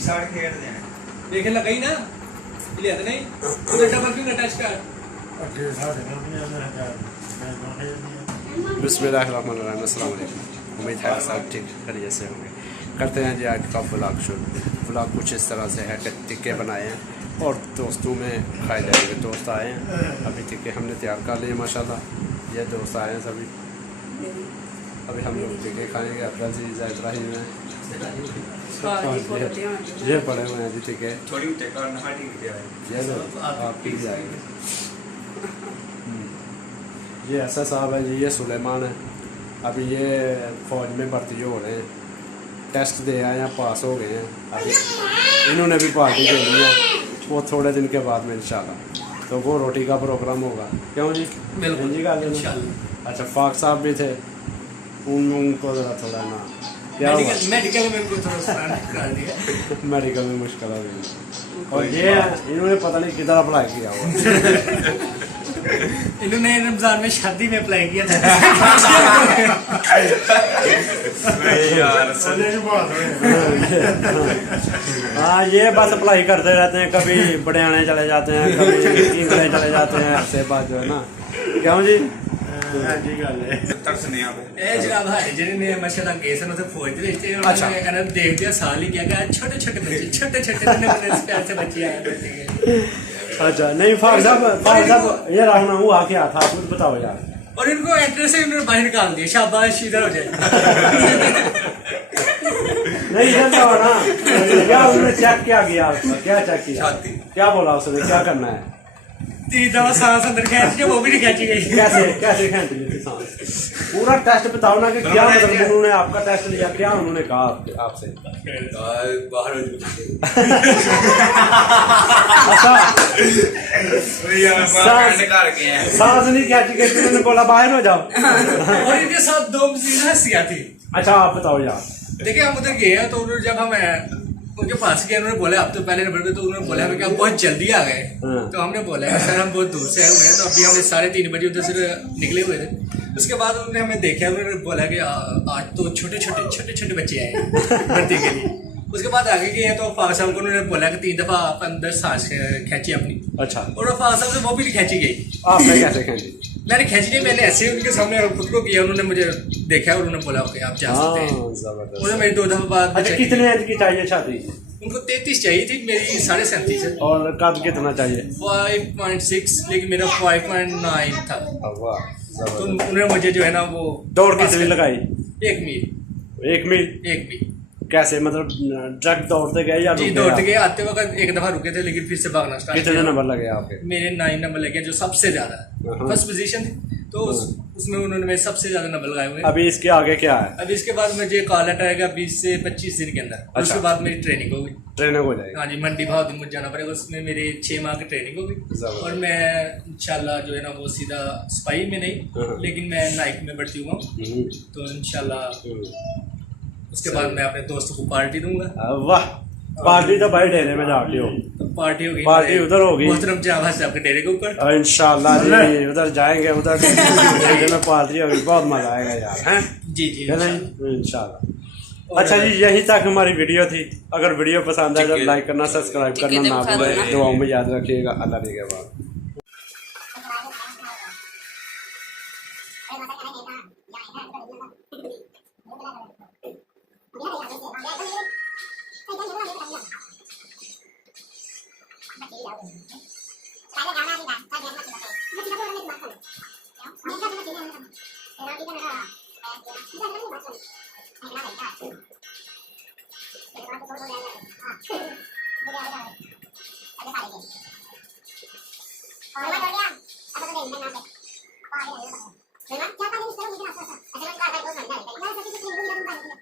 साड़ खेलते हैं देखे लगा ही ना लिया तो नहीं उधर डबल क्यों अटैच कर बिस्मिल्लाहिर्रहमानिर्रहीम। अस्सलाम वालेकुम। उम्मीद है सब ठीक खैरियत से होंगे। करते हैं जी आज का व्लॉग शुरू। व्लॉग कुछ इस तरह से है कि टिक्के बनाए हैं और दोस्तों में खाए जाएंगे। दोस्त आए हैं, अभी टिक्के हमने तैयार कर लिए माशाल्लाह। ये दोस्त आए हैं सभी, अभी हम लोग टिक्के खाएँगे। अब्दुल अजीज इब्राहिम हैं, ये पड़े हुए हैं जी टिक्के। थोड़ी ये तो आप पी जाएंगे। ये ऐसा साहब है जी, ये सुलेमान है। अभी ये फ़ौज में भर्ती हो रहे हैं, टेस्ट दे आए हैं, पास हो गए हैं। अभी इन्होंने भी पार्टी दे ली है, वो थोड़े दिन के बाद में इंशाल्लाह तो वो रोटी का प्रोग्राम होगा। क्यों जी? बिल्कुल जी का इंशाल्लाह। अच्छा फाक साहब भी थे, उनको ज़रा थोड़ा ना क्या हुआ, मेडिकल में उनको थोड़ा सा करा दिया मेडिकल में मुश्किल हो गई। और ये इन्होंने पता नहीं किधर अप्लाई किया हुआ इन्होंने रमजान में शादी में अप्लाई किया था हाँ ये बस अप्लाई करते रहते हैं, कभी बड़ियाने चले जाते हैं, कभी इंग्लैंड चले जाते हैं। ऐसे बात जो है ना, क्यों जी? जनाब जिन्हें माशाल्लाह गए सन उसे फौज दे विच अच्छा उन्होंने देखते साल ही क्या छोटे छोटे बच्चे छोटे प्यार से बच्चे आए। अच्छा नहीं फाक साहब ये रहना हुआ क्या था, कुछ बताओ यार। और इनको एंट्रेंस से इन्होंने बाहर निकाल दिया, शाबाश इधर हो जाए नहीं इधर जाओ ना। क्या उन्होंने चेक क्या किया, क्या चेक किया, क्या बोला उसने, क्या करना है? 3 दफा सांस अंदर खींच के वो भी नहीं खींची गई। कैसे कैसे खींच ली थी सांस? पूरा टेस्ट बताओ ना कि क्या मतलब उन्होंने आपका टेस्ट लिया, क्या उन्होंने कहा आपसे? बाहर अच्छा सांस नहीं खींची गई, उन्होंने बोला बाहर हो जाओ। और इनके साथ 2 मजीद हंसियां थी। अच्छा आप बताओ यार। देखिए हम उधर गए तो उन्होंने जब हम उनके पास गए, उन्होंने बोला अब तो पहले नंबर पे, तो उन्होंने बोला हमें कि आप बहुत जल्दी आ गए। तो हमने बोला सर हम बहुत दूर से आए हुए हैं, तो अभी हमने 3:30 बजे उधर से निकले हुए थे। उसके बाद उन्होंने हमें देखा, उन्होंने बोला कि आज तो छोटे छोटे बच्चे आए हैं भर्ती के लिए। उसके बाद आगे गए तो फाक साहब को उन्होंने बोला कि 3 दफा आप अंदर सांस खींची अपनी। अच्छा और फाक साहब से वो भी खींची गई। आपने कैसे खींची? मैंने खींची नहीं, मैंने ऐसे उनके सामने खुद को किया, उन्होंने मुझे देखा और उन्होंने बोला ओके आप जा सकते हैं। उन्होंने मेरी 2 दफा बाद। अच्छा कितने इंच की चाहिए छाती? उनको 33 चाहिए थी, मेरी 37.5 है। और कद कितना चाहिए? 5.6, लेकिन मेरा 5.9 था। तो उन्होंने मुझे जो है ना वो दौड़ कितनी लगाई? 1 मील। 1 मील? 1 मील कैसे मतलब ट्रक दौड़ते गए या? जी दौड़ते गए, आते वक्त एक दफा रुके थे लेकिन फिर से भागना स्टार्ट। कितने नंबर लगे आपके? मेरे 9 नंबर लगे, जो सबसे ज्यादा फर्स्ट पोजीशन थी, तो उसमें उन्होंने मेरे सबसे ज्यादा नंबर लगाए हुए। अभी इसके आगे क्या है? अभी इसके बाद मुझे कॉल लेटर आएगा 20 से 25 दिन के अंदर। अच्छा। उसके बाद मेरी ट्रेनिंग होगी। ट्रेनिंग हो जाएगी? हाँ जी, मंडी भाव मुझे जाना पड़ेगा, उसमें मेरी 6 माह की ट्रेनिंग होगी। और मैं इंशाल्लाह जो है ना वो सीधा सिपाही में नहीं, लेकिन मैं नाइक में भर्ती हुआ, तो इंशाल्लाह उसके बाद मैं अपने दोस्तों को पार्टी दूंगा। वाह पार्टी तो भाई डेरे में जाती हो, तो पार्टी होगी, पार्टी उधर होगी मोहतरम जहाज साहब के डेरे के ऊपर इंशाल्लाह जी। उधर जाएंगे, उधर डेरे में पार्टी होगी, बहुत मजा आएगा यार। हैं जी जी इंशाल्लाह। अच्छा जी यहीं तक हमारी वीडियो थी। अगर वीडियो पसंद आए तो लाइक करना, सब्सक्राइब करना ना भूलें। दुआओं में याद रखिएगा। अल्लाह के बाद और